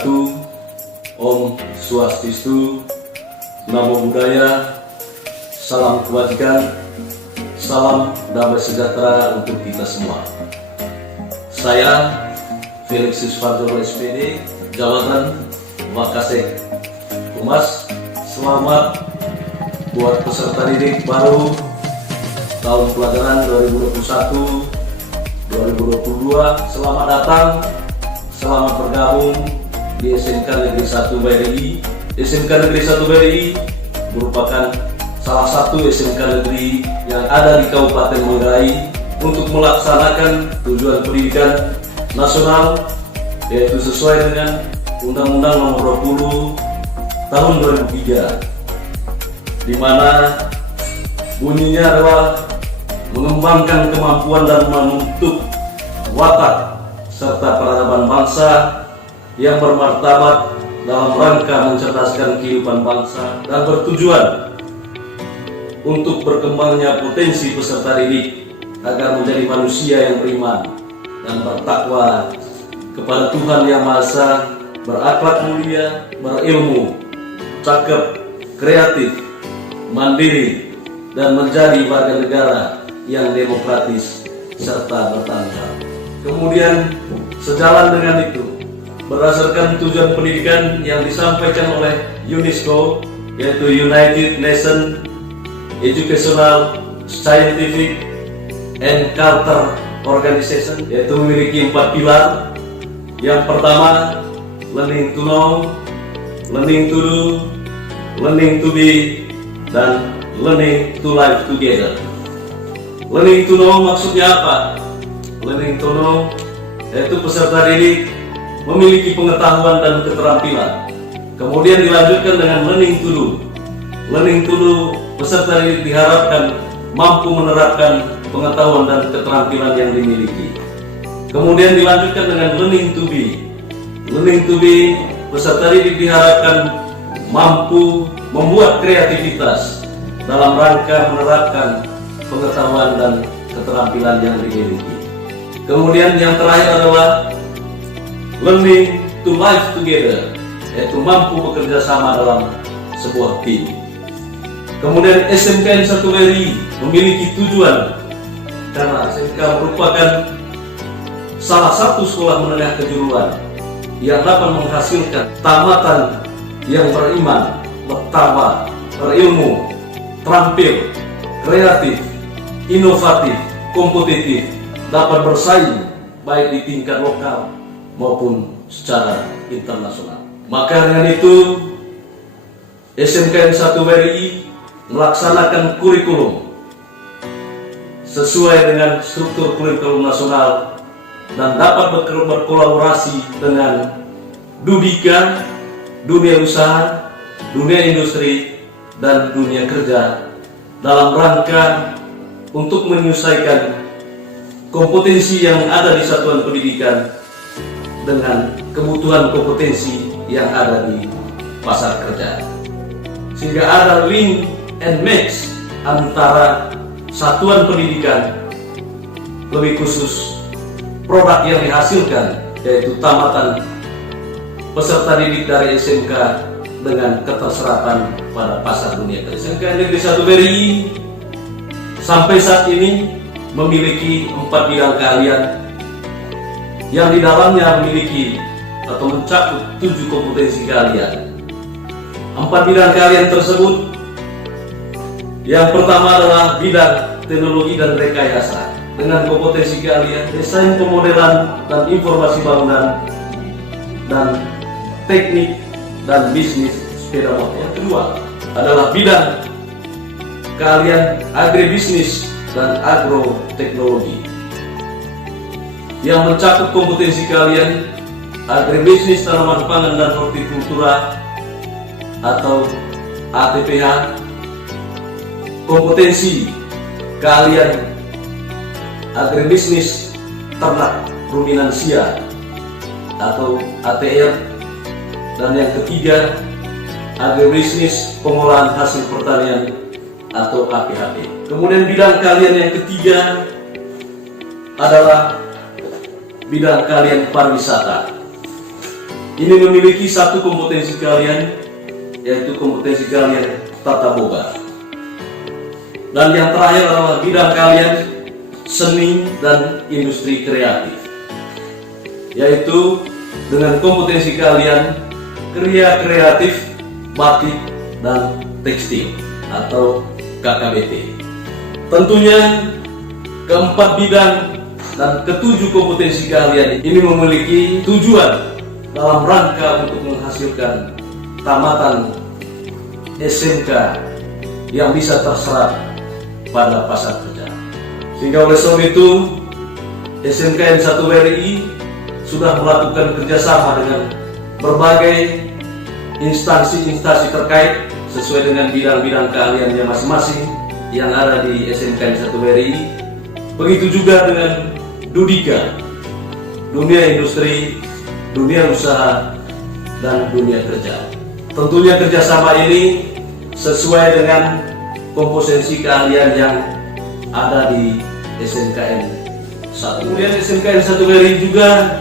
wabarakatuh. Om Swastiastu, Namo Buddhaya, salam kebajikan, salam damai sejahtera untuk kita semua. Saya Felix Yusufardoro SPD, Jabatan Wakasek Humas. Selamat buat peserta didik baru tahun pelajaran 2021-2022. Selamat datang, selamat bergabung di SMK Negeri 1 BRI. SMK Negeri 1 BRI merupakan salah satu SMK negeri yang ada di Kabupaten Manggarai untuk melaksanakan tujuan pendidikan nasional, yaitu sesuai dengan Undang-Undang Nomor 20 Tahun 2003, di mana bunyinya adalah mengembangkan kemampuan dan membentuk watak serta peradaban bangsa yang bermartabat dalam rangka mencerdaskan kehidupan bangsa dan bertujuan untuk berkembangnya potensi peserta didik agar menjadi manusia yang beriman dan bertakwa kepada Tuhan Yang Maha Esa, berakhlak mulia, berilmu, cakep, kreatif, mandiri, dan menjadi warga negara yang demokratis serta bertanggung. Kemudian sejalan dengan itu, berdasarkan tujuan pendidikan yang disampaikan oleh UNESCO, yaitu United Nations Educational, Scientific, and Cultural Organization, yaitu memiliki 4 pilar. Yang pertama, learning to know, learning to do, learning to be, dan learning to live together. Learning to know maksudnya apa? Learning to know yaitu peserta didik memiliki pengetahuan dan keterampilan. Kemudian dilanjutkan dengan learning to do. Learning to do, peserta didik diharapkan mampu menerapkan pengetahuan dan keterampilan yang dimiliki. Kemudian dilanjutkan dengan learning to be. Learning to be, peserta didik diharapkan mampu membuat kreativitas dalam rangka menerapkan pengetahuan dan keterampilan yang dimiliki. Kemudian yang terakhir adalah learning to live together, yaitu mampu bekerja sama dalam sebuah tim. Kemudian SMK 1 BRI memiliki tujuan karena SMK merupakan salah satu sekolah menengah kejuruan yang dapat menghasilkan tamatan yang beriman, bertakwa, berilmu, terampil, kreatif, inovatif, kompetitif, dapat bersaing baik di tingkat lokal maupun secara internasional. Maka dengan itu SMK 1 BRI melaksanakan kurikulum sesuai dengan struktur kurikulum nasional dan dapat berkolaborasi dengan Dudika, dunia usaha, dunia industri, dan dunia kerja dalam rangka untuk menyelesaikan kompetensi yang ada di satuan pendidikan dengan kebutuhan kompetensi yang ada di pasar kerja, sehingga ada link and match antara satuan pendidikan, lebih khusus produk yang dihasilkan, yaitu tamatan peserta didik dari SMK dengan keterserapan pada pasar dunia kerja. SMK Negeri 1 BRI sampai saat ini memiliki 4 bidang keahlian yang di dalamnya memiliki atau mencakup 7 kompetensi keahlian. 4 bidang keahlian tersebut, yang pertama adalah bidang teknologi dan rekayasa dengan kompetensi keahlian desain pemodelan dan informasi bangunan dan teknik dan bisnis sepeda motor. Yang kedua adalah bidang keahlian agribisnis dan agroteknologi yang mencakup kompetensi keahlian agribisnis, tanaman pangan dan hortikultura atau ATPH, kompetensi keahlian agribisnis ternak ruminansia atau ATR, dan yang ketiga agribisnis pengolahan hasil pertanian atau APHP. Kemudian bidang keahlian yang ketiga adalah bidang keahlian pariwisata ini memiliki satu kompetensi kalian, yaitu kompetensi kalian tata boga. Dan yang terakhir adalah bidang kalian seni dan industri kreatif, yaitu dengan kompetensi kalian kriya kreatif, batik, dan tekstil atau KKBT. Tentunya keempat bidang dan ketujuh kompetensi kalian ini memiliki tujuan dalam rangka untuk menghasilkan tamatan SMK yang bisa terserap pada pasar kerja. Sehingga oleh sebab itu SMKN 1 WRI sudah melakukan kerjasama dengan berbagai instansi-instansi terkait sesuai dengan bidang-bidang keahliannya masing-masing yang ada di SMKN 1 WRI. Begitu juga dengan Dudika, dunia industri, dunia usaha, dan dunia kerja. Tentunya kerjasama ini sesuai dengan kompetensi keahlian yang ada di SMKN 1. Kemudian SMKN 1 WRI juga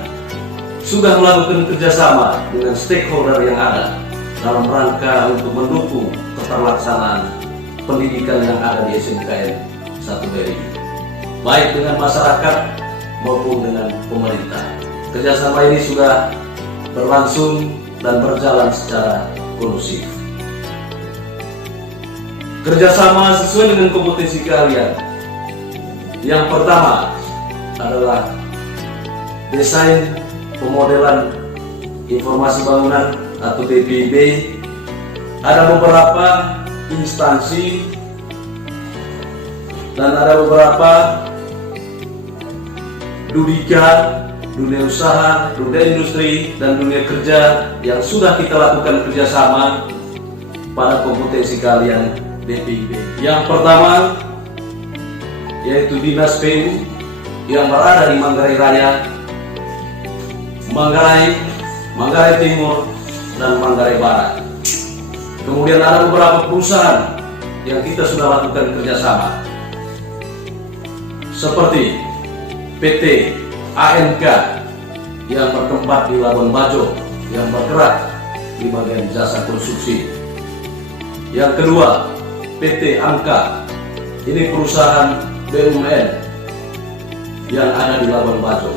sudah melakukan kerjasama dengan stakeholder yang ada dalam rangka untuk mendukung keterlaksanaan pendidikan yang ada di SMKN 1 WRI, baik dengan masyarakat maupun dengan pemerintah. Kerjasama ini sudah berlangsung dan berjalan secara kondusif. Kerjasama sesuai dengan kompetensi kalian. Yang pertama adalah desain pemodelan informasi bangunan atau DPIB. Ada beberapa instansi dan ada beberapa Dudika, dunia usaha, dunia industri, dan dunia kerja yang sudah kita lakukan kerjasama pada kompetensi kalian DPIB. Yang pertama yaitu Dinas PU yang berada di Manggarai Raya, Manggarai Timur, dan Manggarai Barat. Kemudian ada beberapa perusahaan yang kita sudah lakukan kerjasama, seperti PT ANK yang bertempat di Labuan Bajo yang bergerak di bagian jasa konstruksi. Yang kedua, PT Angka, ini perusahaan BUMN yang ada di Labuan Bajo.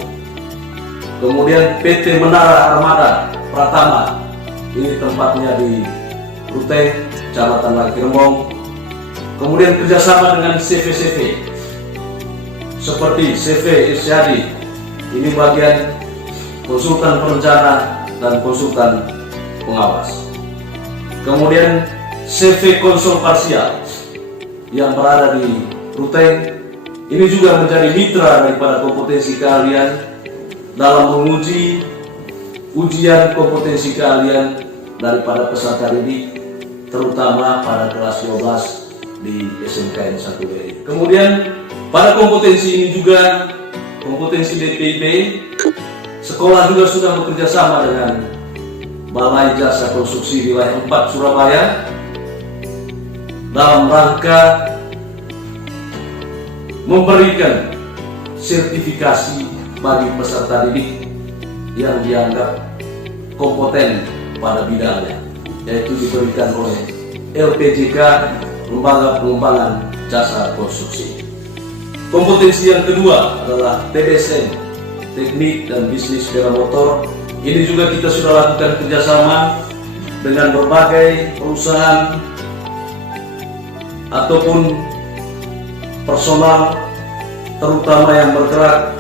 Kemudian PT Menara Armada Pratama, ini tempatnya di Ruteng, Kecamatan Langkirembong. Kemudian kerjasama dengan CV seperti CV Irsyadi, ini bagian konsultan perencana dan konsultan pengawas. Kemudian CV Konsol Parsial yang berada di Ruteng, ini juga menjadi mitra daripada kompetensi keahlian dalam menguji ujian kompetensi keahlian daripada peserta didik, terutama pada kelas 12 di SMKN 1 WRI. Kemudian pada kompetensi ini juga, kompetensi DPIB, sekolah juga sudah bekerja sama dengan Balai Jasa Konstruksi Wilayah 4 Surabaya dalam rangka memberikan sertifikasi bagi peserta didik yang dianggap kompeten pada bidangnya, yaitu diberikan oleh LPJK, Lembaga Pengembangan Jasa Konstruksi. Kompetensi yang kedua adalah TBSN, Teknik dan Bisnis Sepeda Motor. Ini juga kita sudah lakukan kerjasama dengan berbagai perusahaan ataupun personal, terutama yang bergerak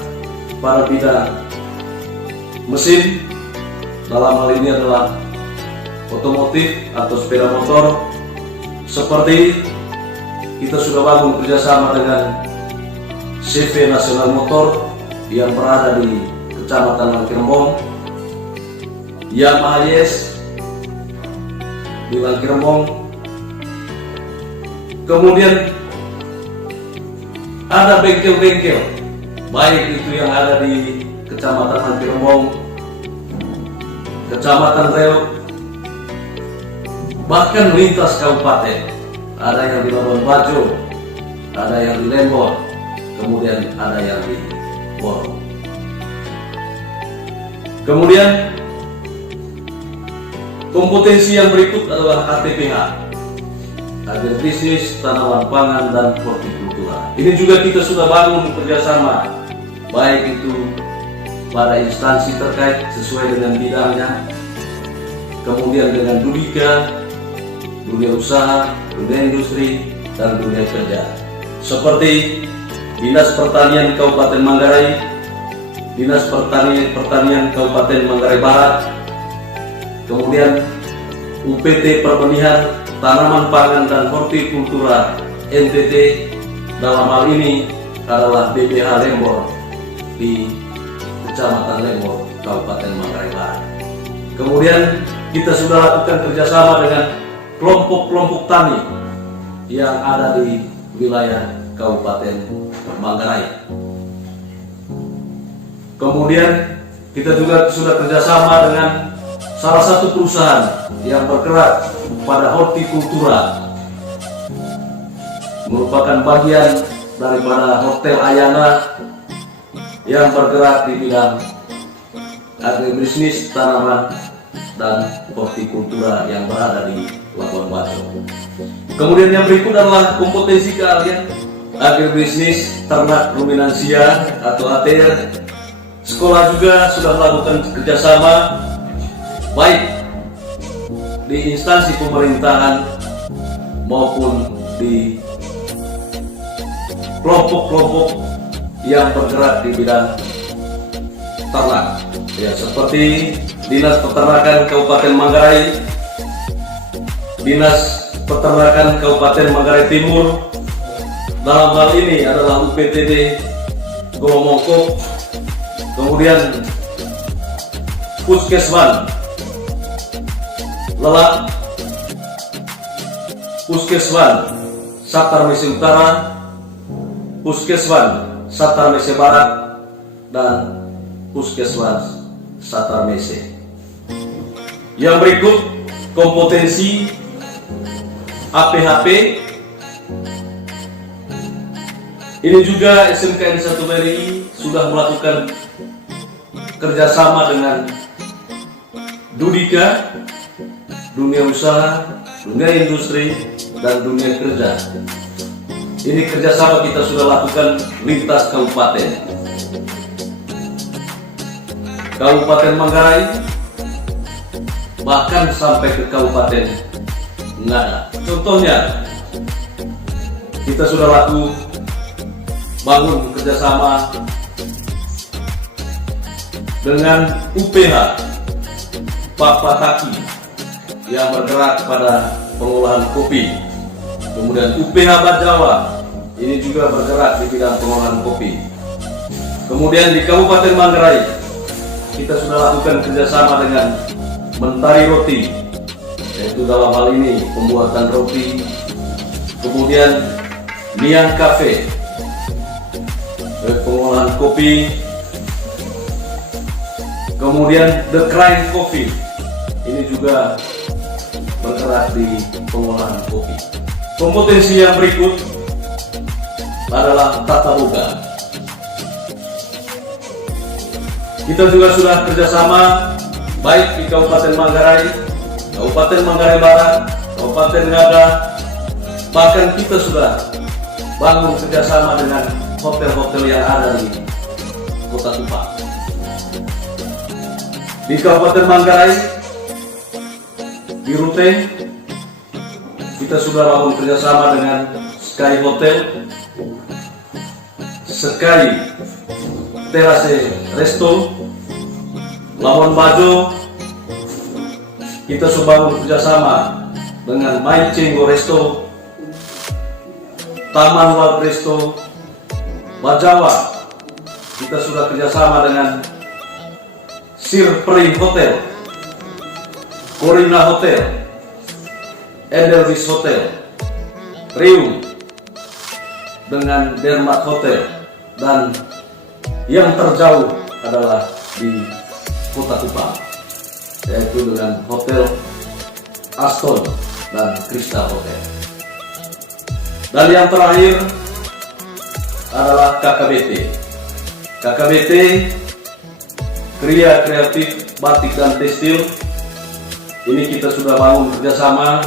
pada bidang mesin. Dalam hal ini adalah otomotif atau sepeda motor. Seperti kita sudah bangun kerjasama dengan CV Nasional Motor yang berada di Kecamatan Langkirembong, Yamaha Yes di Langkirembong. Kemudian ada bengkel-bengkel, baik itu yang ada di Kecamatan Langkirembong, Kecamatan Reo, bahkan lintas kabupaten. Ada yang di Labuan Bajo, ada yang di Lembor, kemudian ada yang di Borong. Kemudian Kompetensi yang berikut adalah ATPH, agribisnis, tanaman pangan, dan hortikultura. Ini juga kita sudah bangun kerjasama, baik itu pada instansi terkait sesuai dengan bidangnya, kemudian dengan Dudika, dunia usaha, dunia industri, dan dunia kerja, seperti Dinas Pertanian Kabupaten Manggarai, Dinas Pertanian Kabupaten Manggarai Barat, kemudian UPT Perbenihan, Tanaman Pangan dan Hortikultura NTT, dalam hal ini adalah BPH Lembor di Kecamatan Lembor, Kabupaten Manggarai Barat. Kemudian kita sudah lakukan kerjasama dengan kelompok-kelompok tani yang ada di wilayah Kabupaten Manggarai. Kemudian kita juga sudah kerjasama dengan salah satu perusahaan yang bergerak pada hortikultura, merupakan bagian daripada Hotel Ayana yang bergerak di bidang agribisnis, tanaman, dan hortikultura yang berada di Labuan Bajo. Kemudian yang berikut adalah kompetensi keahlian agribisnis, ternak, ruminansia atau ATR. Sekolah juga sudah melakukan kerjasama baik di instansi pemerintahan maupun di kelompok-kelompok yang bergerak di bidang ternak, ya, seperti Dinas Peternakan Kabupaten Manggarai, Dinas Peternakan Kabupaten Manggarai Timur, dalam hal ini adalah UPTD Golomongkop, kemudian Puskeswan Lelak, Puskeswan Satar Mese Utara, Puskeswan Satar Mese Barat, dan Puskeswan Satar Mese. Yang berikut kompetensi APHP. Ini juga SMKN 1 BRI sudah melakukan kerjasama dengan Dudika, dunia usaha, dunia industri, dan dunia kerja. Ini kerjasama kita sudah lakukan lintas kabupaten. Kabupaten Manggarai, bahkan sampai ke Kabupaten Ngada. Contohnya, kita sudah bangun kerjasama dengan UPH Pak Pataki yang bergerak pada pengolahan kopi. Kemudian UPH Bajawa ini juga bergerak di bidang pengolahan kopi. Kemudian di Kabupaten Manggarai kita sudah lakukan kerjasama dengan Mentari Roti, yaitu dalam hal ini pembuatan roti. Kemudian Niang Cafe, pengolahan kopi. Kemudian The Crime Coffee, ini juga bergerak di pengolahan kopi. Kompetensi yang berikut adalah tata boga. Kita juga sudah kerjasama baik di Kabupaten Manggarai, Kabupaten Manggarai Barat, Kabupaten Ngada, bahkan kita sudah bangun kerjasama dengan hotel-hotel yang ada di Kota Tupak. Di Kabupaten Manggarai, di Ruteng, kita sudah bangun kerjasama dengan Sky Hotel, Sky Terase Resto. Labuan Bajo, kita sudah bangun kerjasama dengan My Cenggo Resto, Taman Wild Resto. Bajawa, kita sudah kerjasama dengan Sir Pring Hotel, Corina Hotel, Edelweiss Hotel, Riung, dengan Dermat Hotel, dan yang terjauh adalah di Kota Tupak, yaitu dengan Hotel Aston dan Crystal Hotel. Dan yang terakhir adalah KKBT. KKBT, Kriya Kreatif Batik dan Tekstil, ini kita sudah bangun kerjasama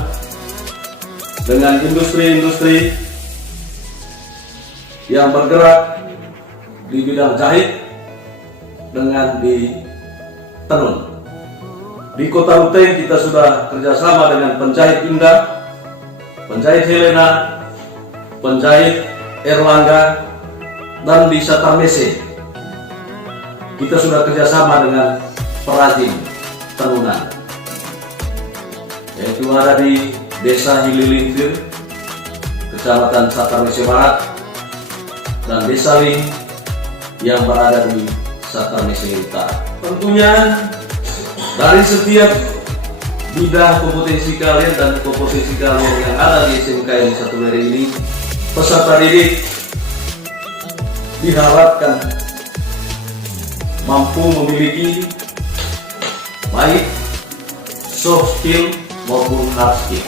dengan industri-industri yang bergerak di bidang jahit dengan di tenun. Di Kota Ruteng kita sudah kerjasama dengan penjahit Indah, penjahit Helena, penjahit Erlangga, dan di Satarmese kita sudah kerjasama dengan perajin tenunan, yaitu ada di Desa Hililintir, Kecamatan Satarmese Barat, dan Desa Ling yang berada di Satarmese Utara. Tentunya dari setiap bidang kompetensi kalian dan komposisi kalian yang ada di SMKN 1 Wery ini, peserta didik diharapkan mampu memiliki baik soft skill maupun hard skill,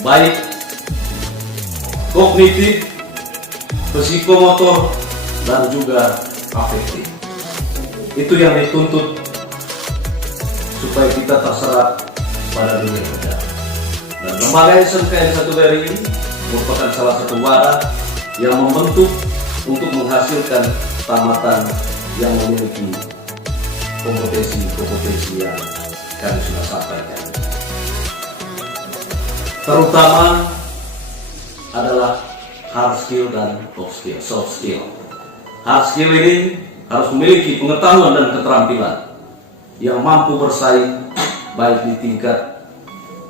baik kognitif, psikomotor, dan juga afektif. Itu yang dituntut supaya kita terserap pada dunia kerja. Dan lembaga SMKN 1 Wery ini merupakan salah satu wadah yang membentuk untuk menghasilkan tamatan yang memiliki kompetensi yang kami sudah sampaikan. Terutama adalah hard skill dan soft skill. Hard skill ini harus memiliki pengetahuan dan keterampilan yang mampu bersaing baik di tingkat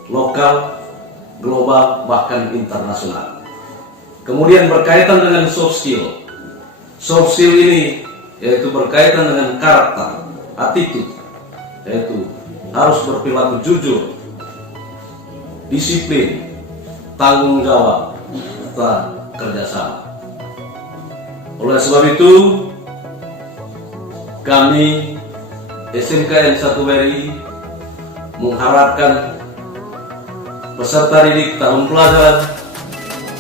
lokal, global, bahkan internasional. Kemudian berkaitan dengan soft skill. Soft skill ini yaitu berkaitan dengan karakter, attitude, yaitu harus berperilaku jujur, disiplin, tanggung jawab, serta kerjasama. Oleh sebab itu, kami SMKN 1 Wery mengharapkan peserta didik tahun pelajaran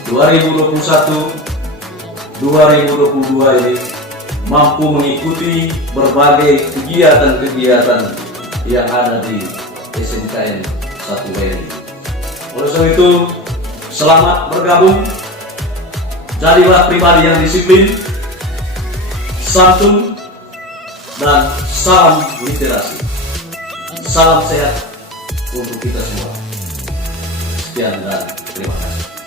2021-2022 ini mampu mengikuti berbagai kegiatan-kegiatan yang ada di SMKN 1 Wery. Oleh sebab itu, selamat bergabung, jadilah pribadi yang disiplin, santun, dan salam literasi. Salam sehat untuk kita semua. Sekian dan terima kasih.